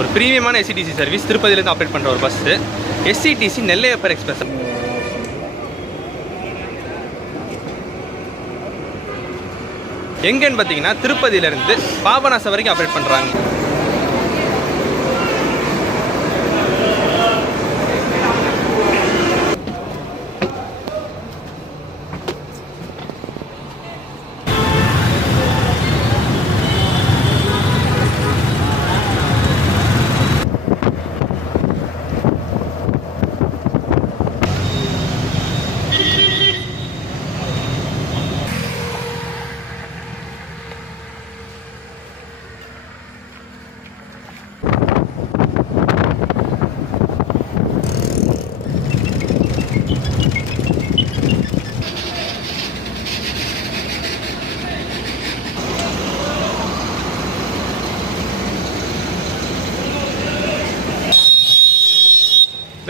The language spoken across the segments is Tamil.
ஒரு ப்ரீமியமான எஸ்சிடிசி சர்வீஸ் திருப்பதியிலேருந்து ஆப்ரேட் பண்ணுற ஒரு பஸ்ஸு எஸ்சிடிசி நெல்லையப்பர் எக்ஸ்பிரஸ். எங்கன்னு பார்த்தீங்கன்னா திருப்பதியிலேருந்து பாபநாசம் வரைக்கும் ஆப்ரேட் பண்ணுறாங்க.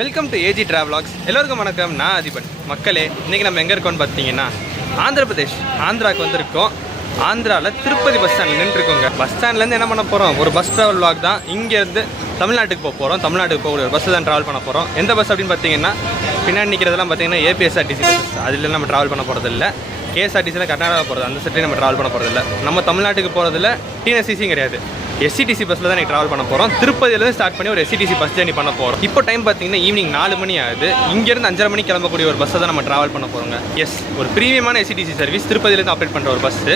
Welcome to AG travelogues. எல்லோருக்கும் வணக்கம். நான் அதிபன். மக்களே, இன்றைக்கி நம்ம எங்கே இருக்கோம்னு பார்த்தீங்கன்னா ஆந்திர பிரதேஷ், ஆந்திராவுக்கு வந்திருக்கோம். ஆந்திராவில் திருப்பதி பஸ் ஸ்டாண்டில் நின்றுருக்கோங்க. பஸ் ஸ்டாண்ட்லேருந்து என்ன பண்ண போகிறோம், ஒரு பஸ் ட்ராவல் விலாக் தான். இங்கேருந்து தமிழ்நாட்டுக்கு போக போகிறோம். தமிழ்நாட்டுக்கு போகக்கூடிய ஒரு பஸ்ஸு தான் ட்ராவல் பண்ண போகிறோம். எந்த பஸ் அப்படின்னு பார்த்தீங்கன்னா பின்னாடி நிற்கிறதெல்லாம் பார்த்தீங்கன்னா ஏபிஎஸ்ஆர்டிசி பஸ். அதில் நம்ம ட்ராவல் பண்ண போகிறதில்ல. கேஎஸ்ஆர்டிசியில் கர்நாடகா போகிறது, அந்த செட்டையும் நம்ம ட்ராவல் பண்ண போகிறதில்ல. நம்ம தமிழ்நாட்டுக்கு போகிறதில்ல. டிஎன்எஸ்சிசியும் கிடையாது. எஸ்சிடிசி பஸ்ஸில் தான் நீங்கள் ட்ராவல் பண்ண போகிறோம். திருப்பதியிலேருந்து ஸ்டார்ட் பண்ணி ஒரு எஸ்சிடிசி பஸ் ஜர்னி பண்ண போகிறோம். இப்போ டைம் பார்த்தீங்கன்னா ஈவினிங் 4 மணி ஆகுது. இங்கேருந்து 5:30 மணிக்கு கிளம்பக்கூடிய ஒரு பஸ்ஸை தான் நம்ம ட்ராவல் பண்ண போகிறோங்க. எஸ், ஒரு ப்ரீமியமான எஸ்சிடிசி சர்வீஸ் திருப்பதியிலேருந்து ஆப்ரேட் பண்ணுற ஒரு பஸ்ஸு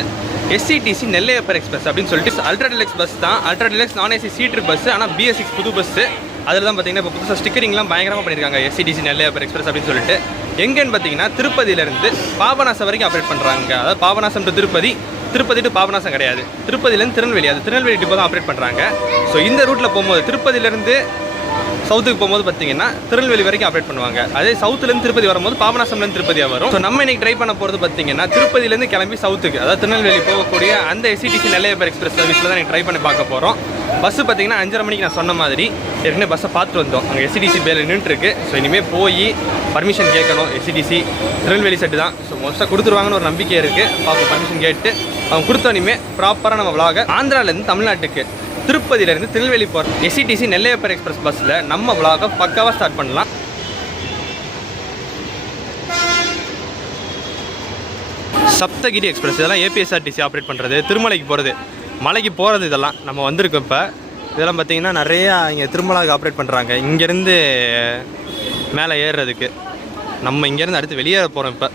எஸ்சிடிசி நெல்லையப்பர் எக்ஸ்பிரஸ் அப்படின்னு சொல்லிட்டு அல்ட்ரா டிலக்ஸ் பஸ் தான். அல்ட்ரா டிலக்ஸ் நான் ஏசி சீட்ரு பஸ். ஆனால் BS6 புது பஸ்ஸு. அதில் தான் பார்த்தீங்கன்னா இப்போ புதுசாக ஸ்டிக்கரிங்லாம் பயங்கரமாக பண்ணியிருக்காங்க. எஸ்சிடிசி நெல்லையப்பர் எக்ஸ்பிரஸ் அப்படின்னு சொல்லிட்டு எங்கேன்னு பார்த்தீங்கன்னா திருப்பதியிலேருந்து பாபநாசம் வரைக்கும் ஆப்ரேட் பண்ணுறாங்க. அதாவது பாபநாசம் டு திருப்பதி, திருப்பதி டு பாபநாசம் கிடையாது. திருப்பதியிலேருந்து திருநெல்வேலி, அது திருநெல்வேலி டிப்போ தான் ஆப்ரேட் பண்ணுறாங்க. ஸோ இந்த ரூட்டில் போகும்போது திருப்பதியிலேருந்து சவுத்துக்கு போகும்போது பார்த்தீங்கன்னா திருநெல்வேலி வரைக்கும் ஆப்ரேட் பண்ணுவாங்க. அதே சவுத்துலேருந்து திருப்பதி வரும்போது பாபநாசம்லேருந்து திருப்பதியாக வரும். ஸோ நம்ம இன்னைக்கு ட்ரை பண்ண போகிறது பார்த்தீங்கன்னா திருப்பதியிலேருந்து கிளம்பி சவுத்துக்கு, அதாவது திருநெல்வேலி போகக்கூடிய அந்த எஸ்சிடிசி நெல்லையப்பர் எக்ஸ்பிரஸ் சர்வீஸில் தான் ட்ரை பண்ணி பார்க்க போகிறோம். பஸ்ஸு பார்த்தீங்கன்னா 5:30 மணிக்கு நான் சொன்ன மாதிரி ஏற்கனவே பஸ்ஸை பார்த்துட்டு வந்தோம். அங்கே எஸ்சிடிசி பேர் நின்றுருக்கு. ஸோ இனிமேல் போய் பர்மிஷன் கேட்கணும். எஸ்சிடிசி திருநெல்வேலி செட்டு தான். ஸோ மோஸ்ட்டாக கொடுத்துருவாங்கன்னு ஒரு நம்பிக்கை இருக்குது. பார்ப்போம், பர்மிஷன் கேட்டு அவங்க கொடுத்தோன்னே ப்ராப்பராக நம்ம விலாக ஆந்திராவிலேருந்து தமிழ்நாட்டுக்கு திருப்பதியிலேருந்து திருநெல்வேலி போகிற எஸ்சிடிசி நெல்லையப்பர் எக்ஸ்பிரஸ் பஸ்ஸில் நம்ம விலாக பக்காவாக ஸ்டார்ட் பண்ணலாம். சப்தகிரி எக்ஸ்பிரஸ் இதெல்லாம் ஏபிஎஸ்ஆர்டிசி ஆப்ரேட் பண்ணுறது. திருமலைக்கு போகிறது, மலைக்கு போகிறது, இதெல்லாம் நம்ம வந்திருக்கோம். இப்போ இதெல்லாம் பார்த்திங்கன்னா நிறையா இங்கே திருமலாவுக்கு ஆப்ரேட் பண்ணுறாங்க. இங்கேருந்து மேலே ஏறுறதுக்கு நம்ம இங்கேருந்து அடுத்து வெளியேற போகிறோம். இப்போ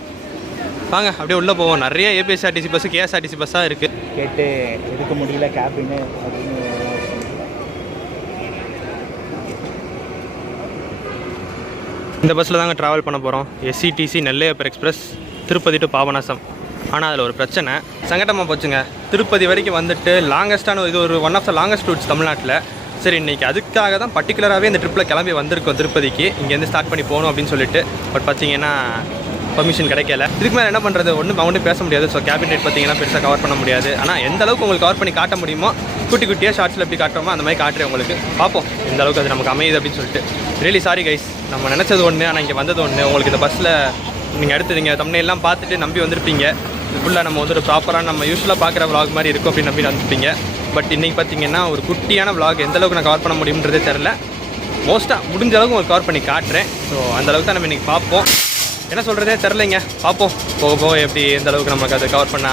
வாங்க அப்படியே உள்ளே போவோம். நிறைய ஏபிஎஸ்ஆர்டிசி பஸ்ஸு, கேஎஸ்ஆர்டிசி பஸ்ஸாக இருக்குது. கேட்டு எடுக்க முடியல கேபின்னு அப்படின்னு. இந்த பஸ்ஸில் தாங்க ட்ராவல் பண்ண போகிறோம். SCTC Nellaiappar express Tirupati to Papanasam. ஆனால் அதில் ஒரு பிரச்சனை, சங்கடமாக போச்சுங்க. திருப்பதி வரைக்கும் வந்துட்டு லாங்கஸ்ட்டான இது ஒரு one of the longest routes தமிழ்நாட்டில். சரி, இன்றைக்கி அதுக்காக தான் பர்டிகுலராகவே இந்த ட்ரிப்பில் கிளம்பி வந்திருக்கோம் திருப்பதிக்கு. இங்கேருந்து ஸ்டார்ட் பண்ணி போகணும் அப்படின்னு சொல்லிட்டு. பட் பார்த்தீங்கன்னா பர்மிஷன் கிடைக்கல. இதுக்கு மேலே என்ன பண்ணுறது, ஒன்றும் பேச முடியாது. ஸோ கேபின் ரேட் பார்த்தீங்கன்னா பெருசாக கவர் பண்ண முடியாது. ஆனால் எந்த அளவுக்கு உங்களுக்கு கவர் பண்ணி காட்ட முடியுமோ, குட்டி குட்டியாக ஷார்ட்ஸில் எப்படி காட்டுறோமோ அந்த மாதிரி காட்டுறேன் உங்களுக்கு. பார்ப்போம் எந்த அளவுக்கு அது நமக்கு அமையுது அப்படின்னு சொல்லிட்டு. ரியலி சாரி கைஸ், நம்ம நினச்சது ஒன்று, ஆனால் இங்கே வந்தது ஒன்று. உங்களுக்கு இந்த பஸ்ஸில் நீங்கள் எடுத்துறீங்க தம்ப்நெயில்லாம் பார்த்துட்டு நம்பி வந்திருப்பீங்க. இது ஃபுல்லாக நம்ம வந்து ஒரு ப்ராப்பராக நம்ம யூஸ்வலாக பார்க்குற விலாக் மாதிரி இருக்கும் அப்படின்னு நம்பி வந்துருப்பீங்க. பட் இன்றைக்கி பார்த்தீங்கன்னா ஒரு குட்டியான விலாக் எந்த அளவுக்கு நான் கவர் பண்ண முடியுன்றதே தெரில. மோஸ்ட்டாக முடிஞ்ச அளவுக்கு உங்களுக்கு கவர் பண்ணி காட்டுறேன். ஸோ அந்தளவுக்கு தான் நம்ம இன்றைக்கி பார்ப்போம். என்ன சொல்கிறதே தெரிலைங்க. பார்ப்போம் போக போக எப்படி எந்த அளவுக்கு நமக்கு அதை கவர் பண்ண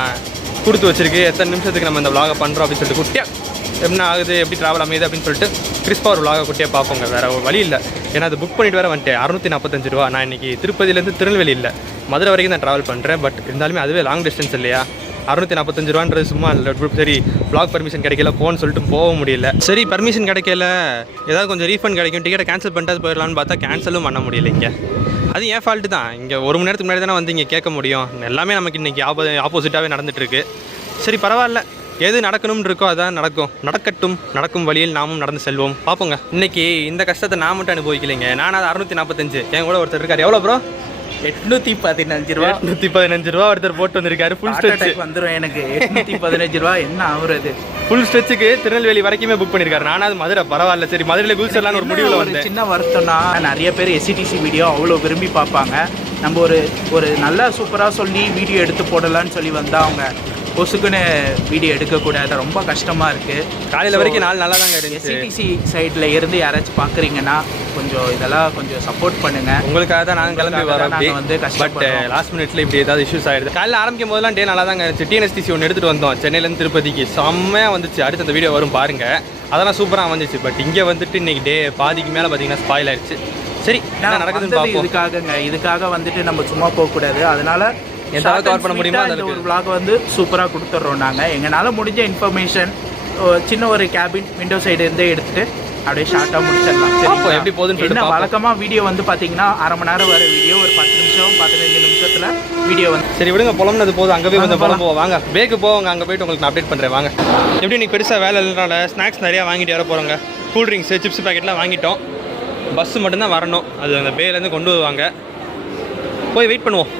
கொடுத்து வச்சிருக்கு, எத்தனை நிமிஷத்துக்கு நம்ம இந்த விலாகை பண்ணுறோம் அப்படின்னு சொல்லிட்டு குட்டியாக என்ன ஆகுது, எப்படி ட்ராவல் அமையுது அப்படின்னு சொல்லிட்டு கிறிஸ்பாக ஒரு விலாகை குட்டியாக பார்ப்போங்க. வேறு ஒரு வழி இல்லை. ஏன்னா அது புக் பண்ணிட்டு வேறு வந்துட்டேன். 645 ரூபா. நான் இன்றைக்கி திருப்பதியிலேருந்து திருநெல்வேலி இல்லை, மதுரை வரைக்கும் தான் ட்ராவல் பண்ணுறேன். பட் இருந்தாலுமே அதுவே லாங் டிஸ்டன்ஸ் இல்லையா. 645 ரூபான்றது சும்மா இல்லை. சரி, பிளாக் பர்மிஷன் கிடைக்கல போன்னு சொல்லிட்டு போக முடியல. சரி, பர்மிஷன் கிடைக்கல, ஏதாவது கொஞ்சம் ரீஃபண்ட் கிடைக்கும், டிக்கெட்டை கேன்சல் பண்ணிட்டு போயிடலான்னு பார்த்தா கேன்சலும் பண்ண முடியல. இங்கே அது ஏன் ஃபால்ட்டு தான். இங்கே 1 மணி நேரத்துக்கு முன்னாடி தானே வந்து இங்கே கேட்க முடியும். எல்லாமே நமக்கு இன்றைக்கி ஆப்போசிட்டாகவே நடந்துகிட்ருக்கு. சரி, பரவாயில்ல, எது நடக்கணும்னு இருக்கோ அதான் நடக்கும். நடக்கட்டும், நடக்கும் வழியில் நாமும் நடந்து செல்வோம். பார்ப்போங்க. இன்றைக்கி இந்த கஷ்டத்தை நான் மட்டும் அனுபவிக்கலைங்க. நான் அது 645. என் கூட ஒருத்தர் இருக்கார். எவ்வளோ ப்ரோ? 815 ரூபா. 815 ரூபா ஒருத்தர் போட்டு வந்திருக்காரு. ஃபுல் ஸ்ட்ரெச் வந்துடும் எனக்கு. 815 ரூபா என்ன ஆகுறது? ஃபுல் ஸ்ட்ரெச்சுக்கு திருநெல்வேலி வரைக்குமே புக் பண்ணியிருக்காரு. நானும் அது மதுரை, பரவாயில்ல. சரி, மதுரையில் குதிச்சிடலான்னு ஒரு முடிவில் வந்து சின்ன வருத்தம்னா, நிறைய பேர் எஸ்சிடிசி வீடியோ அவ்வளோ விரும்பி பார்ப்பாங்க. நம்ம ஒரு நல்ல சூப்பராக சொல்லி வீடியோ எடுத்து போடலான்னு சொல்லி வந்தால் அவங்க பொசுக்குன்னு வீடியோ எடுக்கக்கூடாது, ரொம்ப கஷ்டமாக இருக்குது. காலையில் வரைக்கும் நாள் நல்லா தாங்க இருந்துச்சு. எஸ்சிடிசி சைடில் இருந்து யாராச்சும் பார்க்குறீங்கன்னா கொஞ்சம் இதெல்லாம் கொஞ்சம் சப்போர்ட் பண்ணுங்கள். உங்களுக்காக தான் நாங்கள் கிளம்பி வரோம். நாங்கள் வந்து பட் லாஸ்ட் மினிட்ல இப்படி ஏதாவது இஷ்யூஸ் ஆயிடுது. காலையில் ஆரம்பிக்கும் போதெல்லாம் டே நல்லா தாங்க இருந்துச்சு. டிஎன்எஸ்டிசி ஒன்று எடுத்துகிட்டு வந்தோம் சென்னையிலேருந்து திருப்பதிக்கு, செம்மையாக வந்துச்சு. அடுத்த அந்த வீடியோ வரும் பாருங்கள், அதெல்லாம் சூப்பராக வந்துச்சு. பட் இங்கே வந்துட்டு இன்னைக்கு டே பாதிக்கு மேலே பார்த்தீங்கன்னா ஸ்பாயில் ஆயிடுச்சு. சரி, என்ன நடக்குதுன்னு பார்ப்போம். இதுக்காக வந்துட்டு நம்ம சும்மா போகக்கூடாது. அதனால எதாவது கவர் பண்ண முடியுமா அந்த ஒரு vlog வந்து சூப்பராக கொடுத்துட்றோம். நாங்கள் எங்களால் முடிஞ்ச இன்ஃபர்மேஷன் சின்ன ஒரு கேபின் விண்டோ சைடு இருந்தே எடுத்துட்டு அப்படியே ஷார்ட்டாக முடிச்சிடலாம். சரி, எப்படி போகுதுன்னு என்ன வழக்கமாக வீடியோ வந்து பார்த்தீங்கன்னா அரை மணி நேரம் வர வீடியோ ஒரு 10 நிமிஷம் 15 நிமிஷத்தில் வீடியோ வந்து. சரி விடுங்க, புலம்புனது போதும். அங்கே போய் கொஞ்சம் புலம்புவோம் வாங்க. பேக்கு போவாங்க, அங்கே போயிட்டு உங்களுக்கு நான் அப்டேட் பண்ணுறேன் வாங்க. எப்படி நீ பெருசாக வேலை இல்லைனால ஸ்நாக்ஸ் நிறையா வாங்கிட்டு வர போகிறோங்க. கூல் ட்ரிங்க்ஸ் சிப்ஸ் பேக்கெட்லாம் வாங்கிட்டோம். பஸ்ஸு மட்டும்தான் வரணும், அது அந்த பேலேருந்து கொண்டு வருவாங்க. போய் வெயிட் பண்ணுவோம்.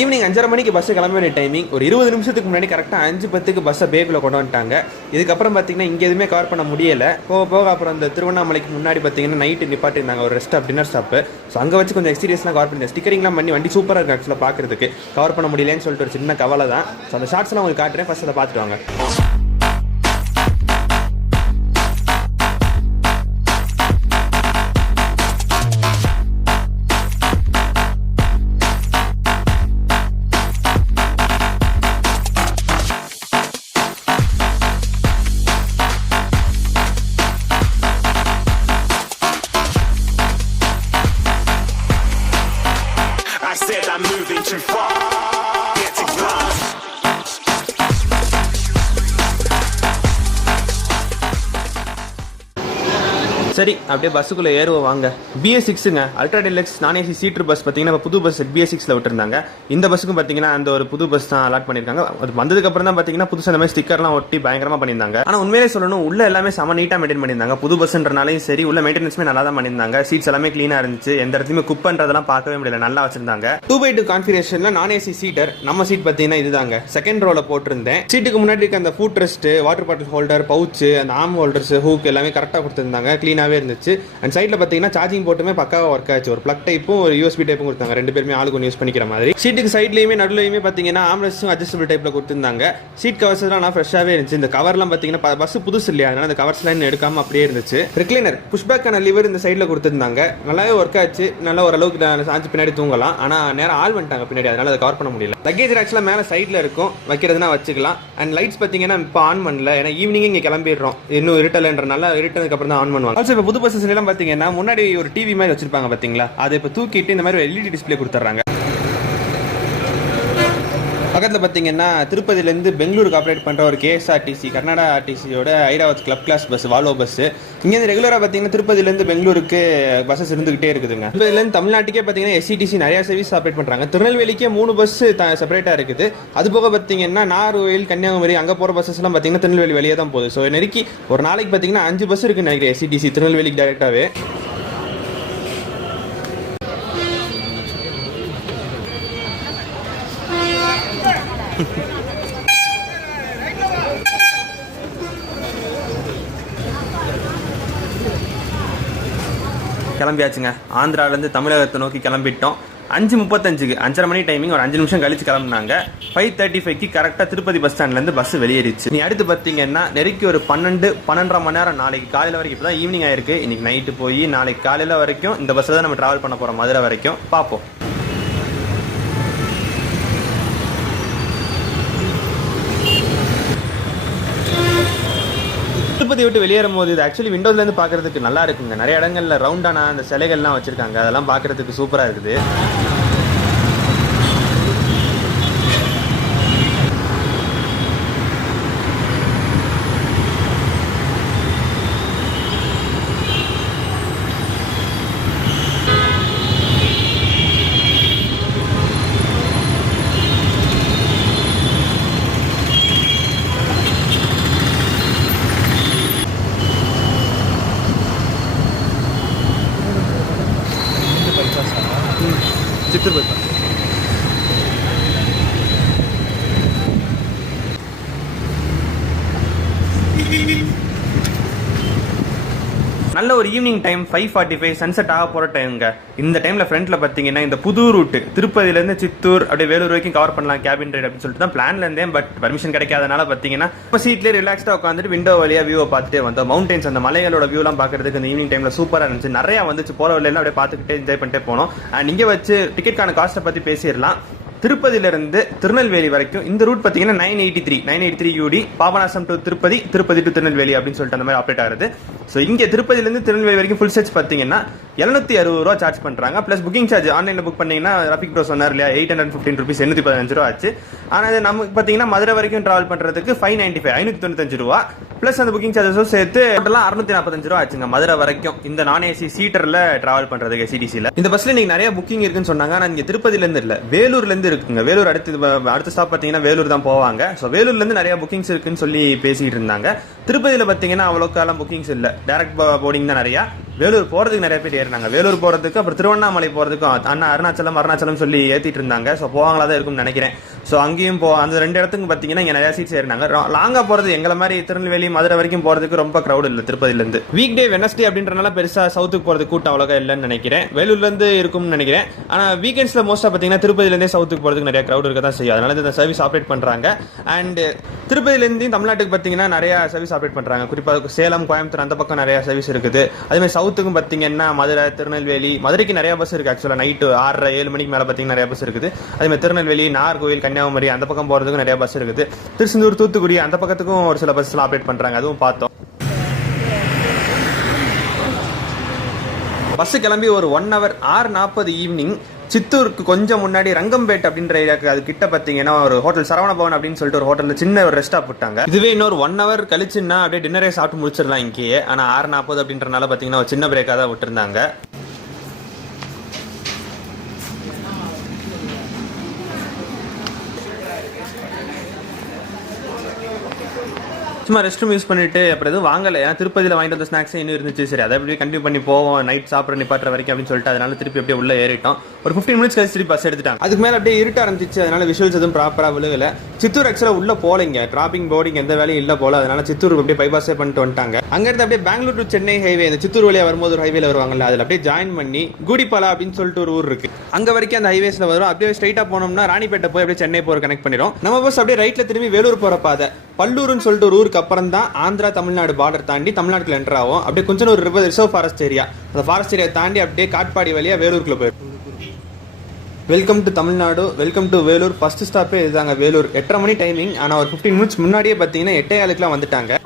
ஈவினிங் 5:30 மணிக்கு பஸ்ஸு கிளம்ப வேண்டிய டைமிங். ஒரு 20 நிமிஷத்துக்கு முன்னாடி கரெக்டாக 5:10 பஸ்ஸை பேக்குள்ளே கொண்டு வந்துட்டாங்க. இதுக்கப்புறம் பார்த்தீங்கன்னா இங்கே எதுவுமே கவர் பண்ண முடியலை. போக போக அப்புறம் அந்த திருவண்ணாமலைக்கு முன்னாடி பார்த்தீங்கன்னா நைட்டு நிப்பாட்டிருந்தாங்க ஒரு rest of dinner stop. So அங்கே வச்சு கொஞ்சம் எக்ஸ்பீரியன்ஸ்லாம் கவர் பண்ணி ஸ்டிக்கரிங்லாம் பண்ணி வண்டி சூப்பராக இருக்குது. ஆக்சுவலாக பார்க்குறதுக்கு கவர் பண்ண முடியலன்னு சொல்லிட்டு ஒரு சின்ன கவலை தான். ஸோ அந்த ஷார்ட்ஸ்லாம் உங்களுக்கு காட்டுறேன், ஃபஸ்ட் அதை பார்த்துட்டு வாங்க. I'm moving too far. Getting lost. சரி, அப்படியே பஸ்ஸுக்குள்ளே ஏறுவோம் வாங்க. BS6ங்க, அல்ட்ரா டெலக்ஸ் நான் ஏசி சீட்ரு பஸ் பார்த்தீங்கன்னா இப்போ புது பஸ் BS6ல விட்டுருந்தாங்க. இந்த பஸ்ஸுக்கும் பார்த்தீங்கன்னா அந்த ஒரு புது பஸ் தான் அலாட் பண்ணியிருக்காங்க. அது வந்ததுக்கப்புறம் தான் பார்த்தீங்கன்னா புதுசாக இந்த மாதிரி ஸ்டிக்கர்லாம் ஒட்டி பயங்கரமாக பண்ணியிருந்தாங்க. ஆனால் உண்மையிலே சொல்லணும், உள்ள எல்லாமே செம நீட்டாக மெயின்டைன் பண்ணியிருந்தாங்க. புது பஸ்ன்றனாலையும் சரி, உள்ள மெயின்டெனன்ஸுமே நல்லா தான் பண்ணியிருந்தாங்க. சீட்ஸ் எல்லாமே க்ளீனாக இருந்துச்சு, எந்த இடத்துலையுமே குக் பண்ணுறதெல்லாம் பார்க்கவே முடியல, நல்லா வச்சிருந்தாங்க. 2x2 கான்ஃபிகரேஷனில் நான் ஏசி சீட்டர். நம்ம சீட் பார்த்தீங்கன்னா இதுதாங்க, செகண்ட் ரோல போட்டிருந்தேன். சீட்டுக்கு முன்னாடி இருக்க அந்த food rest, water bottle holder, pouch, அந்த ஆர்ம் ஹோல்டர்ஸ், ஹூக் எல்லாமே கரெக்டாக கொடுத்துருந்தாங்க, க்ளீனாகவே இருந்துச்சு. அண்ட் சைடில் பார்த்தீங்கன்னா சார்ஜிங் போட்டுமே பக்காவாக ஒர்க் ஆச்சு. ஒரு பிளக் டைப்பும் ஒரு USB டைப்பும் கொடுத்தாங்க, ரெண்டு பேருமே ஆளுக்கு ஒன்று யூஸ் பண்ணிக்கிற மாதிரி. சீட்டுக்கு சைட்லையுமே நடுவுலையுமே பார்த்தீங்கன்னா ஆம்ரெஸ்ட்டும் அட்ஜஸ்டபிள் டைப்பில் கொடுத்துருந்தாங்க. சீட் கவர்ஸ் எல்லாம் நான் ஃப்ரெஷ்ஷாகவே இருந்துச்சு. இந்த கவர்லாம் பார்த்தீங்கன்னா பஸ் புதுசு இல்லையா, அதனால இந்த கவர்ஸ்லாம் எடுக்காமல் அப்படியே இருந்துச்சு. ரிக்ளைனர் புஷ்பேக்கான லிவர் இந்த சைடில் கொடுத்துருந்தாங்க, நல்லாவே ஒர்க் ஆச்சு. நல்லா ஓரளவுக்கு சாஞ்சு பின்னாடி தூங்கலாம். ஆனால் நேரம் ஆள் வந்துட்டாங்க பின்னாடி, அதனால அதை கவர் பண்ண முடியல. லக்கேஜ் ரேக்ஸ்லாம் மேலே சைடில் இருக்கும், வைக்கிறதுனா வச்சுக்கலாம். அண்ட் லைட்ஸ் பார்த்தீங்கன்னா இப்போ ஆன் பண்ணல, ஏன்னா ஈவினிங் இங்கே கிளம்பிடுறோம், இன்னும் இருட்டலன்றனால இருட்டதுக்கு அப்புறம் தான் ஆன் பண்ணுவாங்க. ஆல்சோ இப்போ புது பஸ் எல்லாம் பார்த்தீங்கன்னா முன்னாடி ஒரு டிவி மாதிரி வச்சிருப்பாங்க பார்த்தீங்களா, அதை இப்போ தூக்கிட்டு இந்த மாதிரி LED டிஸ்பிளே கொடுத்துட்றாங்க. பக்கத்தில் பார்த்தீங்கன்னா திருப்பதியிலேருந்து பெங்களூருக்கு ஆப்ரேட் பண்ணுற ஒரு KSRTC கர்நாடகா ஆர்டிசியோட Airavat club class bus, Volvo bus. இங்கேருந்து ரெகுலராக பார்த்தீங்கன்னா திருப்பதியிலேருந்து பெங்களூருக்கு பஸ்ஸஸ் இருந்துகிட்டே இருக்குதுங்க. திருப்பதியிலேருந்து தமிழ்நாட்டுக்கே பார்த்தீங்கன்னா SCTC நிறையா சர்வீஸ் ஆப்ரேட் பண்ணுறாங்க. திருநெல்வேலிக்கே 3 பஸ் செப்பரேட்டாக இருக்குது. அது போக பார்த்தீங்கன்னா நாகர்கோவில், கன்னியாகுமரி அங்கே போகிற பஸ்ஸஸ்லாம் பார்த்தீங்கன்னா திருநெல்வேலி வெளியே தான் போகுது. ஸோ நெருக்கி ஒரு நாளைக்கு பார்த்தீங்கன்னா 5 பஸ் இருக்குன்னு நினைக்கிறேன் SCTC திருநெல்வேலிக்கு டேரெக்டாகவே. கிளம்பியாச்சுங்க. ஆந்திராவிலேருந்து தமிழகத்தை நோக்கி கிளம்பிட்டோம். 5:35க்கு 5:30 மணி டைமிங், ஒரு 5 நிமிஷம் கழிச்சு கிளம்புனாங்க. 5:35க்கு கரெக்டாக திருப்பதி பஸ் ஸ்டாண்ட்லேருந்து பஸ் வெளியேறிச்சு. நீ அடுத்து பார்த்தீங்கன்னா நெருக்கி ஒரு 12-12.5 மணி நேரம் நாளைக்கு காலையில் வரைக்கும். இப்போ தான் ஈவினிங் ஆயிருக்கு. இன்னைக்கு நைட்டு போய் நாளைக்கு காலையில் வரைக்கும் இந்த பஸ்ஸில் தான் நம்ம ட்ராவல் பண்ண போகிறோம், மதுரை வரைக்கும். பார்ப்போம். திருப்பதி விட்டு வெளியேறும் போது இது ஆக்சுவலி விண்டோஸ்லேருந்து பார்க்கறதுக்கு நல்லா இருக்குங்க. நிறைய இடங்கள்ல ரவுண்டான அந்த சிலைகள்லாம் வச்சிருக்காங்க, அதெல்லாம் பார்க்கறதுக்கு சூப்பராக இருக்குது. நல்ல ஒரு ஈவினிங் டைம் 5:45 சன்செட் ஆக போகிற டைமுங்க. இந்த டைமில் ஃப்ரண்ட்டில் பார்த்தீங்கன்னா இந்த புது ரூட்டு திருப்பதியிலேருந்து சித்தூர் அப்படியே வேலூர் வரைக்கும் கவர் பண்ணலாம் கேபின் ரைட் அப்படின்னு சொல்லிட்டு தான் பிளான்ல இருந்தேன். பட் பர்மிஷன் கிடைக்காதனால பார்த்தீங்கன்னா இப்போ சீட்லேயே ரிலாக்ஸ்டாக உட்காந்துட்டு விண்டோ வழியாக வியூவை பார்த்துட்டே வந்தோம். மவுண்டன்ஸ் அந்த மலைகளோட வியூலாம் பார்க்கறதுக்கு இந்த ஈவினிங் டைமில் சூப்பராக இருந்துச்சு. நிறையா வந்துச்சு, போகிற வழியெல்லாம் அப்படியே பார்த்துக்கிட்டே என்ஜாய் பண்ணிட்டே போனோம். அண்ட் இங்கே வச்சு டிக்கெட்கான காஸ்ட்டை பற்றி பேசிடலாம். திருப்பதியிலிருந்து திருநெல்வேலி வரைக்கும் இந்த ரூட் பார்த்தீங்கன்னா 983 யூடி, பாபநாசம் டு திருப்பதி, திருப்பதி டு திருநெல்வேலி அப்படின்னு சொல்லிட்டு அந்த மாதிரி ஆப்ரேட் ஆகுது. ஸோ இங்கே திருப்பதியிலேருந்து திருநெல்வேலி வரைக்கும் ஃபுல் சார்ஜ் பார்த்தீங்கன்னா 760 ரூபா சார்ஜ் பண்ணுறாங்க. ப்ளஸ் புக்கிங் சார்ஜ் ஆன்லைனில் புக் பண்ணிங்கன்னா ரஃபிக் ப்ரோ சொன்னார் இல்லையா, 815 ருபீஸ், 815 ரூபா ஆச்சு. ஆனால் இது நமக்கு பார்த்தீங்கன்னா மதுரை வரைக்கும் ட்ராவல் பண்ணுறதுக்கு 595 ரூபா ப்ளஸ் அந்த புக்கிங் சார்ஜஸும் சேர்த்து டோட்டலாக 645 ரூபா ஆச்சுங்க மதுரை வரைக்கும் இந்த நான் ஏசி சீட்டரில் ட்ராவல் பண்ணுறதுக்கு சிடிசியில். இந்த பஸ்ஸில் நீங்கள் நிறைய புக்கிங் இருக்குன்னு சொன்னாங்க. ஆனால் இங்கே திருப்பதியிலேருந்து இல்லை, வேலூர்லேருந்து இருக்குங்க. வேலூர் அடுத்த ஸ்டாப் பார்த்தீங்கன்னா வேலூர் தான் போவாங்க. ஸோ வேலூர்லேருந்து நிறைய புக்கிங்ஸ் இருக்குன்னு சொல்லி பேசிட்டு இருந்தாங்க. திருப்பதியில் பார்த்தீங்கன்னா அவ்வளோக்காலம் புக்கிங்ஸ் இல்லை, டைரக்ட் போர்டிங் தான் நிறையா. வேலூர் போகிறதுக்கு நிறைய பேர் ஏறினாங்க. வேலூர் போகிறதுக்கு அப்புறம் திருவண்ணாமலை போகிறதுக்கும் அருணாச்சலம் சொல்லி ஏற்றிட்டு இருந்தாங்க. ஸோ போவாங்களா தான் இருக்கும்னு நினைக்கிறேன். ஸோ அங்கேயும் அந்த 2 இடத்துக்கு பார்த்தீங்கன்னா இங்கே நிறையா சீட்ஸ் ஏறினாங்க. லாங்காக போகிறது எங்களை மாதிரி திருநெல்வேலி மதுரை வரைக்கும் போகிறதுக்கு ரொம்ப க்ரௌட் இல்லை திருப்பதியிலேருந்து. வீக் டே வெனஸ்டே அப்படின்றனால பெருசாக சவுத்துக்கு போகிறதுக்கு கூட்டம் அவ்வளோக்கா இல்லைன்னு நினைக்கிறேன். வேலூர்லேருந்து இருக்கும்னு நினைக்கிறேன். ஆனால் வீக்கெண்ட்ஸில் மோஸ்ட்டாக பார்த்தீங்கன்னா திருப்பதியிலேருந்தே சவுத்துக்கு போகிறதுக்கு நிறைய க்ரௌட் இருக்க தான் செய்யும். அதனால இந்த சர்வீஸ் ஆப்ரேட் பண்ணுறாங்க. அண்ட் திருப்பதியிலேருந்து தமிழ்நாட்டுக்கு பார்த்தீங்கன்னா நிறையா சர்வீஸ் ஆப்ரேட் பண்ணுறாங்க. குறிப்பாக சேலம், கோயம்புத்தூர் அந்த பக்கம் நிறையா சர்வீஸ் இருக்குது. அதேமாதிரி சவுத்துக்கும் பார்த்தீங்கன்னா மதுரை, திருநெல்வேலி, மதுரைக்கு நிறைய பஸ் இருக்குது. ஆக்சுவலாக நைட்டு 6-7 மணிக்கு மேலே பார்த்தீங்கன்னா நிறைய பஸ் இருக்குது. அதேமாதிரி திருநெல்வேலி, நாகர்கோவில், கன்னியாகுமரி அந்த பக்கம் போகிறதுக்கும் நிறைய பஸ் இருக்குது. திருச்செந்தூர், தூத்துக்குடி அந்த பக்கத்துக்கும் ஒரு சில பஸ்லாம் ஆப்ரேட் பண்ணுறாங்க. அதுவும் பார்த்தோம். பஸ் கிளம்பி ஒரு 1 hour 6:40 ஈவினிங் சித்தூருக்கு கொஞ்சம் முன்னாடி ரங்கம்பேட் அப்படின்ற ஏரியாவுக்கு அது கிட்ட பார்த்தீங்கன்னா ஒரு ஹோட்டல் சரவணபவன் அப்படின்னு சொல்லிட்டு ஒரு ஹோட்டலில் சின்ன ஒரு ரெஸ்ட்டாக போட்டாங்க. இதுவே இன்னொரு 1 hour கழிச்சுன்னா அப்படியே டின்னரே சாப்பிட்டு முடிச்சிடலாம் இங்கேயே. ஆனால் 6:40 அப்படின்றனால பார்த்தீங்கன்னா ஒரு சின்ன பிரேக்காக தான் விட்டுருந்தாங்க. சும்மா ரெஸ்ட் ரூம் யூஸ் பண்ணிட்டு அப்புறம் எதுவும் வாங்கலை. ஏன்னா திருப்பதியில் வாங்கிட்டு வந்த ஸ்நாக்ஸே இன்னும் இருந்துச்சு. சரி அதை அப்படியே கண்டினியூ பண்ணி போவோம் நைட் சாப்பிட்ற நிப்பாட்டுற வரைக்கும் அப்படின்னு சொல்லிட்டு அதனால திருப்பி அப்படியே உள்ள ஏறிட்டோம். ஒரு 15 minutes கழிச்சு திருப்பி பஸ் எடுத்துட்டாங்க. அதுக்கு மேலே அப்படியே இருட்ட ஆரம்பிச்சிச்சு. அதனால விஷுவல்ஸ் எதுவும் ப்ராப்பராக விழுகல. சித்தூர் ஆக்சுவலாக உள்ள போலீங்க, டிராப்பிங் போர்டிங் எந்த வேலையும் இல்லை போல. அதனால சித்தூர் அப்படியே பைபாஸே பண்ணிட்டு வந்துட்டாங்க. அங்கேருந்து அப்படியே பெங்களூர் டு சென்னை ஹைவே, இந்த சித்தூர் வழியாக வரும்போது ஒரு ஹைவேல வருவாங்கல்ல, அதில் அப்படியே ஜாயின் பண்ணி கூடிப்பாலா அப்படின்னு சொல்லிட்டு ஒரு ஊர் இருக்கு, அங்கே வரைக்கும் அந்த ஹைவேஸில் வரும். அப்படியே ஸ்ட்ரைட்டாக போனோம்னா ராணிப்பேட்டை போய் அப்படியே சென்னை போகிற கனெக்ட் பண்ணிடும். நம்ம பஸ் அப்படியே ரைட்டில் திரும்பி வேலூர் போகிற பாதை பல்லூர்னு சொல்லிட்டு ஒரு ஊருக்கு அப்புறம் தான் ஆந்திரா தமிழ்நாடு பார்டர் தாண்டி தமிழ்நாட்டில் என்டர் ஆகும். அப்படியே கொஞ்சம் ஒரு ரிசர்வ் ஃபாரஸ்ட் ஏரியா, அந்த ஃபாரஸ்ட் ஏரியா தாண்டி அப்படியே காட்பாடி வழியாக வேலூருக்குள்ள போயிடும். Welcome to Tamil Nadu, welcome to Vellore. First ஸ்டாப்பே இதுதாங்க வேலூர். 8:30 மணி டைமிங். ஆனால் ஒரு 15 minutes முன்னாடியே பார்த்தீங்கன்னா 8:15 வந்துட்டாங்க.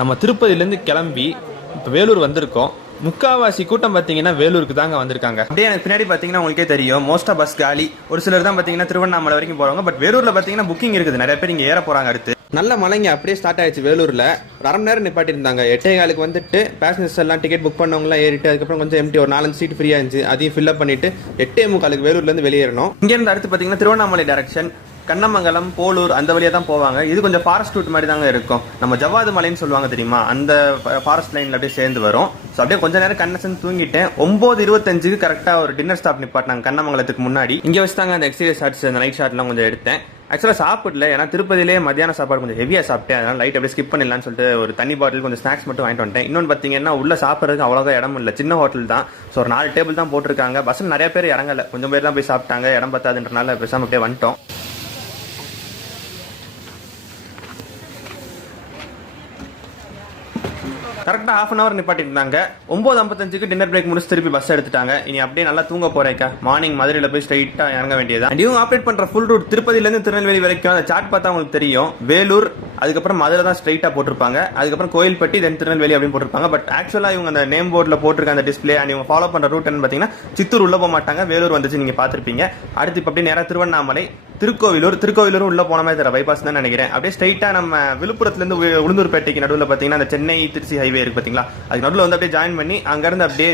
நம்ம திருப்பதியிலேருந்து கிளம்பி இப்போ வேலூர் வந்திருக்கோம். முக்காவாசி கூட்டம் பார்த்தீங்கன்னா வேலூருக்கு தாங்க வந்திருக்காங்க. அப்படியே எனக்கு பின்னாடி பார்த்தீங்கன்னா உங்களுக்கே தெரியும் மோஸ்ட்டாக பஸ் காலி. ஒரு சிலர் தான் பார்த்தீங்கன்னா திருவண்ணாமலை வரைக்கும் போகிறாங்க. பட் வேலூரில் பார்த்தீங்கன்னா புக்கிங் இருக்குது, நிறைய பேர் இங்கே ஏற போகிறாங்க. அடுத்து நல்ல மழைங்க அப்படியே ஸ்டார்ட் ஆயிடுச்சு வேலூரில். 1/2 மணி நேரம் நிப்பாட்டி இருந்தாங்க. 8:15 வந்துட்டு பேசஞ்சர்ஸ் எல்லாம் டிக்கெட் புக் பண்ணவங்களாம் ஏறிட்டு அதுக்கப்புறம் கொஞ்சம் எம்டி ஒரு 4-5 சீட் ஃப்ரீயாக இருந்துச்சு. அதையும் ஃபில்அப் பண்ணிட்டு 8:45 வேலூர்லேருந்து வெளியேறணும். இங்கேருந்து அடுத்து பார்த்தீங்கன்னா திருவண்ணாமலை டைரக்ஷன் கண்ணமங்கலம், போலூர் அந்த வழியாக தான் போவாங்க. இது கொஞ்சம் ஃபாரஸ்ட் ரூட் மாதிரி தாங்க இருக்கும். நம்ம ஜவ்வாது மலைன்னு சொல்லுவாங்க தெரியுமா, அந்த ஃபாரஸ்ட் லைனில் அப்படியே சேர்ந்து வரும். ஸோ அப்படியே கொஞ்சம் நேரம் கண்ணசன் தூங்கிட்டேன். 9:25 கரெக்டாக ஒரு டின்னர் ஸ்டாப் நிப்பாட்டினாங்க கண்ணமங்கலத்துக்கு முன்னாடி. இங்கே வச்சுட்டாங்க அந்த எக்ஸ்டீரியர் ஷாட்ஸ், அந்த நைட் ஷாட்லாம் கொஞ்சம் எடுத்தேன். ஆக்சுவலாக சாப்பிடல, ஏன்னா திருப்பதியிலே மத்தியான சாப்பாடு கொஞ்சம் ஹெவியாக சாப்பிட்டேன். அதனால் லைட் அப்படியே ஸ்கிப் பண்ணிடலான்னு சொல்லிட்டு ஒரு தண்ணி பாட்டில் கொஞ்சம் ஸ்நாக்ஸ் மட்டும் வாங்கிட்டு வந்துட்டேன். இன்னொன்று பார்த்தீங்கன்னா உள்ள சாப்பிட்றதுக்கு அவ்வளோதான் இடம் இல்லை, சின்ன ஹோட்டல் தான். ஸோ ஒரு 4 டேபிள் தான் போட்டிருக்காங்க. பஸ்ஸில் நிறைய பேர் இறங்கலை, கொஞ்சம் பேர் தான் போய் சாப்பிட்டாங்க. இடம் பத்தாதுன்றனால பேசாமல் அப்படியே வந்துட்டோம். கரெக்டாக 1/2 hour நிப்பாட்டிருந்தாங்க. 9:55 டின்னர் பிரேக் முடிச்சு திருப்பி பஸ் எடுத்துட்டாங்க. இனி அப்படியே நல்லா தூங்க போறேக்கா. மார்னிங் மதுரையில் போய் ஸ்ட்ரைட்டாக இறங்க வேண்டியது. அண்ட் இவங்க ஆப்ரேட் பண்ணுற ஃபுல் ரூட் திருப்பதியிலேருந்து திருநெல்வேலி வரைக்கும் அந்த சார்ட் பார்த்தா உங்களுக்கு தெரியும். வேலூர், அதுக்கப்புறம் மதுரை தான் ஸ்ட்ரைட்டாக போட்டிருப்பாங்க. அதுக்கப்புறம் கோயில்பட்டி, தென் திருநெல்வேலி அப்படின்னு போட்டிருப்பாங்க. பட் ஆக்சுவலாக இவங்க அந்த நேம் போர்டில் போட்டிருக்க அந்த டிஸ்பிளே அண்ட் இவங்க ஃபாலோ பண்ணுற ரூட் பார்த்தீங்கன்னா சித்தூர் உள்ள போக மாட்டாங்க, வேலூர் வந்துச்சு நீங்கள் பார்த்துருப்பீங்க. அடுத்து இப்போ அப்படியே நேராக திருவண்ணாமலை, திருக்கோவிலூரும் உள்ள போன மாதிரி தர பைபாஸ் தான் நினைக்கிறேன். அப்படியே ஸ்ட்ரைட்டா நம்ம விழுப்புரத்துலேருந்து உளுந்தூர்பேட்டைக்கு நடுவில் பார்த்தீங்கன்னா அந்த சென்னை திருச்சி ஹைவே இருக்கு பார்த்தீங்களா, அதுக்கு நடுவில் வந்து அப்படியே ஜாயின் பண்ணி அங்கேருந்து அப்படியே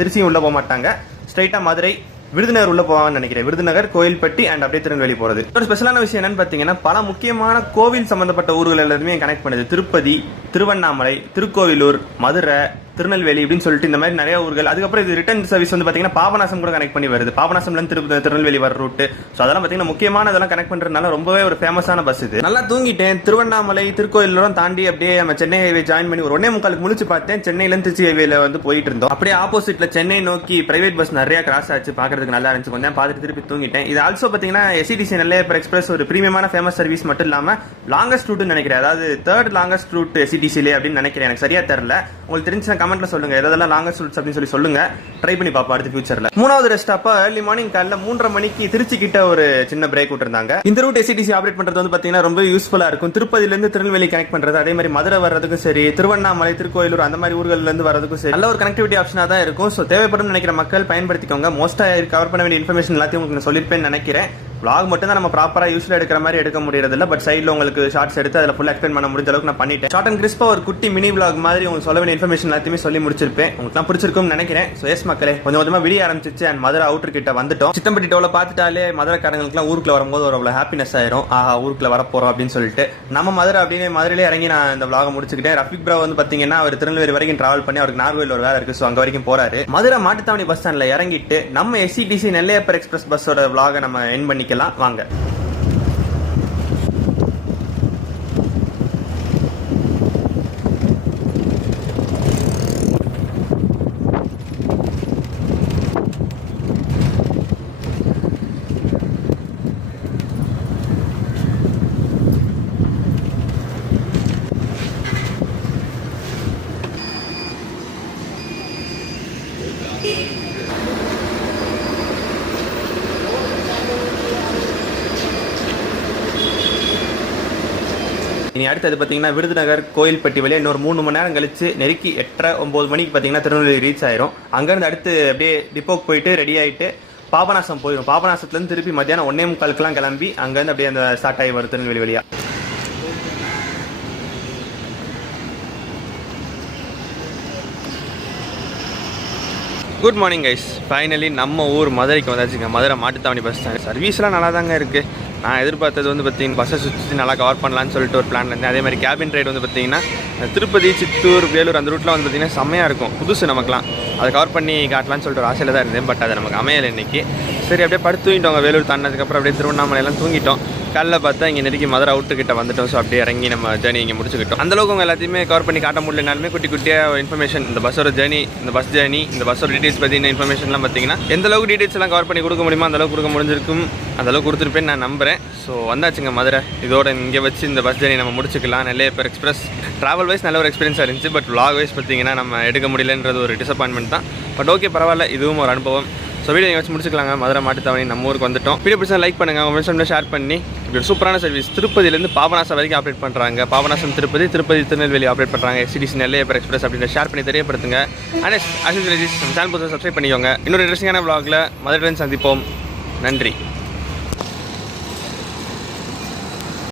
திருச்சியும் உள்ள போக மாட்டாங்க. ஸ்ட்ரைட்டா மதுரை, விருதுநகர் உள்ள போவாங்கன்னு நினைக்கிறேன். விருதுநகர், கோயில்பட்டி அண்ட் அப்படியே திருநெல்வேலி போறது. ஒரு ஸ்பெஷலான விஷயம் என்னன்னு பார்த்தீங்கன்னா பல முக்கியமான கோவில் சம்பந்தப்பட்ட ஊர்கள் எல்லாருமே கனெக்ட் பண்ணுது. திருப்பதி, திருவண்ணாமலை, திருக்கோவிலூர், மதுரை, திருநெல்வேலி இப்படின்னு சொல்லிட்டு இந்த மாதிரி நிறைய ஊர்கள். அதுக்கப்புறம் இது ரிட்டர்ன் சர்வீஸ் வந்து பார்த்தீங்கன்னா பாபநாசம் கூட கனெக்ட் பண்ணி வருது. பாபநாசம்லேருந்து திருநெல்வேலி வர ரூட்டு. ஸோ அதெல்லாம் பார்த்தீங்கன்னா முக்கியமான இதெல்லாம் கனெக்ட் பண்ணுறதுனால ரொம்பவே ஒரு ஃபேமஸான பஸ் இது. நல்லா தூங்கிட்டேன். திருவண்ணாமலை திருக்கோயிலூரும் தாண்டி அப்படியே நம்ம சென்னை ஹைவே ஜாயின் பண்ணி ஒரு 1:45 முழிச்சு பார்த்தேன். சென்னையிலேருந்து திருச்சி ஹைவேல வந்து போயிட்டு இருந்தோம். அப்படியே ஆப்போசிட்ல சென்னை நோக்கி பிரைவேட் பஸ் நிறைய கிராஸ் ஆச்சு. பார்க்கறதுக்கு நல்லா இருந்துச்சு. கொஞ்சம் பார்த்துட்டு திருப்பி தூங்கிட்டேன். இது ஆல்சோ பார்த்தீங்கன்னா எஸ்இடிசி நெல்லையப்பர் எக்ஸ்பிரஸ் ஒரு பிரீமியமான ஃபேமஸ் சர்வீஸ் மட்டும் இல்லாமல் லாங்கஸ்ட் ரூட்னு நினைக்கிறேன். அதாவது 3rd லாங்கஸ்ட் ரூட் எஸ்இடிசிலே அப்படின்னு நினைக்கிறேன். எனக்கு சரியா தெரியல. உங்களுக்கு தெரிஞ்ச கமெண்ட்ல சொல்லுங்க. எதெல்லாம் லாங்கஸ்ட் ரூட்ஸ் அப்படின்னு சொல்லுங்க. ட்ரை பண்ணி பார்ப்போம் அடுத்த ஃபியூச்சர்ல. 3வது ரெஸ்ட் ஸ்டாப்பா ஏர்லி மார்னிங் காலைல 3:30 மணிக்கு திருச்சி கிட்ட ஒரு சின்ன பிரேக் விட்டுருந்தாங்க. இந்த ரூட் எஸ்இடிசி ஆப்ரேட் பண்றது வந்து பாத்தீங்கன்னா ரொம்ப யூஸ்ஃபுல்லா இருக்கும். திருப்பதில இருந்து திருநெல்வேலி கனெக்ட் பண்றது, அதே மாதிரி மதுரை வர்றதுக்கும் சரி, திருவண்ணாமலை திருக்கோயிலூர் அந்த மாதிரி ஊர்கள்ல இருந்து வரதுக்கும் சரி நல்ல ஒரு கனெக்டிவிட்டி ஆப்ஷனா தான் இருக்கும். ஸோ தேவைப்படும் நினைக்கிற மக்கள் பயன்படுத்திக்கோங்க. மோஸ்டா கவர் பண்ண வேண்டிய இன்ஃபர்மேஷன் எல்லாத்தையும் உங்களுக்கு சொல்லிருப்பேன்னு நினைக்கிறேன். vlog மட்டும் தான் நம்ம ப்ராப்பரா யூஸ்ல எடுக்கிற மாதிரி எடுக்க முடியறது இல்ல. பட் சைடுல உங்களுக்கு ஷார்ட்ஸ் எடுத்து அதில் ஃபுல்லா எக்ஸ்பிளைன் பண்ண முடிஞ்ச அளவுக்கு நான் பண்ணிட்டேன். ஷார்ட் அண்ட் கிறிஸ்பா ஒரு குட்டி மினி vlog மாதிரி உங்களுக்கு சொல்ல வேண்டிய இன்ஃபர்மேஷன் எல்லாத்தையுமே சொல்லி முடிச்சிருப்பேன். உங்களுக்கு பிடிச்சிருக்கும்னு நினைக்கிறேன். ஸோ எஸ் மக்களே, கொஞ்சம் கொஞ்சமா விடிய ஆரம்பிச்சிச்சு. அண்ட் மதுரை அவுட்டர் கிட்ட வந்துட்டோம். சித்தம்பட்டி டோல பார்த்துட்டாலே மதுரைக்காரங்களுக்குலாம் ஊருக்குள்ள வரும்போது ஒரு அவ்வளவு ஹாப்பினஸ் ஆயிரும். ஆஹா ஊருக்குள்ள வரப்போறோம் அப்படின்னு சொல்லிட்டு நம்ம மதுரை அப்படின்னு மதுரையிலே இறங்கி நான் இந்த vlog முடிச்சுக்கிட்டேன். ரஃபிக் ப்ரோ வந்து பாத்தீங்கன்னா அவர் திருநெல்வேலி வரைக்கும் டிராவல் பண்ணி அவருக்கு நார்வேல ஒரு வேலை இருக்கு. ஸோ அங்க வரைக்கும் போறாரு. மதுரை மாட்டுத்தாவணி பஸ் ஸ்டாண்ட்ல இறங்கிட்டு நம்ம எஸ்இடிசி நெல்லையப்பர் எக்ஸ்பிரஸ் பஸ்ஸோட vlog நம்ம எண்ட் பண்ணிக்கலாம் வாங்க. இனி அடுத்தது பார்த்தீங்கன்னா விருதுநகர் கோயில்பட்டி வழியா இன்னொரு 3 மணி நேரம் கழிச்சு நெருக்கி 8:30-9 மணிக்கு பார்த்தீங்கன்னா திருநெல்வேலி ரீச் ஆயிரும். அங்கேருந்து அடுத்து அப்படியே டிப்போக்கு போயிட்டு ரெடி ஆகிட்டு பாபநாசம் போயிடும். பாபநாசத்துலேருந்து திருப்பி மத்தியானம் 1:45 கிளம்பி அங்கேருந்து அப்படியே அந்த ஸ்டார்ட் ஆகி வரும் திருநெல்வேலி வழியா. Good morning guys. ஃபைனலி நம்ம ஊர் மதுரைக்கு வந்தாச்சுங்க. Madurai Mattuthavani bus stand. சர்வீஸ்லாம் நல்லா தாங்க இருக்குது. நான் எதிர்பார்த்தது வந்து பார்த்தீங்கன்னா பஸ்ஸை சுற்றி நல்லா கவர் பண்ணலான்னு சொல்லிட்டு ஒரு பிளான் இருந்தேன். அதே மாதிரி கேபின் ரைடு வந்து பார்த்தீங்கன்னா திருப்பதி, சித்தூர், வேலூர் அந்த ரூட்டில் வந்து பார்த்தீங்கன்னா செம்மையாக இருக்கும். புதுசு நமக்குலாம் அதை கவர் பண்ணி காட்டலான்னு சொல்லிட்டு ஒரு ஆசையில் தான் இருந்தேன். பட் அது நமக்கு அமையலை இன்றைக்கி. சரி அப்படியே படுத்து தூங்கிட்டோங்க. வேலூர் தாண்டினதுக்கப்புறம் அப்படியே திருவண்ணாமலையெல்லாம் தூங்கிட்டோம். காலைல பார்த்தா இங்கே நெருக்கி மதுரை அவுட்டுக்கிட்ட வந்துட்டோம். ஸோ அப்படியே இறங்கி நம்ம ஜேர்னி இங்கே முடிச்சுக்கிட்டோம். அந்தளவுக்கு உங்கள் எல்லாத்தையுமே கவர் பண்ணி காட்ட முடியலனாலுமே குட்டி குட்டியாக இன்ஃபர்மேஷன் இந்த பஸ்ஸோட ஜேர்னி, இந்த பஸ் ஜேர்னி, இந்த பஸ்ஸோட டீட்டெயில்ஸ் பற்றின இன்ஃபர்மேஷன்லாம் பார்த்தீங்கன்னா எந்த அளவுக்கு டீட்டெயில்ஸ் எல்லாம் கவர் பண்ணி கொடுக்க முடியுமோ அந்தளவுக்கு கொடுக்க முடிஞ்சிருக்கும். அந்தளவுக்கு கொடுத்துருப்பேன்னு நான் நம்புகிறேன். ஸோ வந்தாச்சுங்க மதுரை. இதோட இங்கே வச்சு இந்த பஸ் ஜேர்னி நம்ம முடிச்சுக்கலாம். நெல்லையப்பர் எக்ஸ்பிரஸ் ட்ராவல் வைஸ் நல்ல ஒரு எக்ஸ்பீரியன்ஸாக இருந்துச்சு. பட் vlog வைஸ் பார்த்தீங்கன்னா நம்ம எடுக்க முடியலன்றது ஒரு டிசப்பாயின்மெண்ட் தான். பட் ஓகே பரவாயில்ல, இதுவும் ஒரு அனுபவம். ஸோ வீடியோ வச்சு முடிச்சுக்கலாங்க. மதுரை மாட்டுத்தாவணி நம்ம ஊருக்கு வந்துட்டோம். வீடியோ பிடிச்சா லைக் பண்ணுங்கள், உங்கள் ஃப்ரெண்ட்ஸ் ஷேர் பண்ணி. இப்படி ஒரு சூப்பரான சர்வீஸ் திருப்பதியிலேருந்து பாபநாசம் வரைக்கும் ஆப்ரேட் பண்ணுறாங்க. பாபநாசம் திருப்பதி, திருப்பதி திருநெல்வேலி ஆப்ரேட் பண்ணுறாங்க. எஸ்இடிசி நெல்லையப்பர் எக்ஸ்பிரஸ் அப்படின்ற ஷேர் பண்ணி தெரியப்படுத்துங்க. அண்ட் நம்ம சேனல் புதுசாக சப்ஸ்கிரைப் பண்ணிக்கோங்க. இன்னொரு இன்ட்ரெஸ்டிங்கான vlogல மதுரையிலேருந்து சந்திப்போம். நன்றி.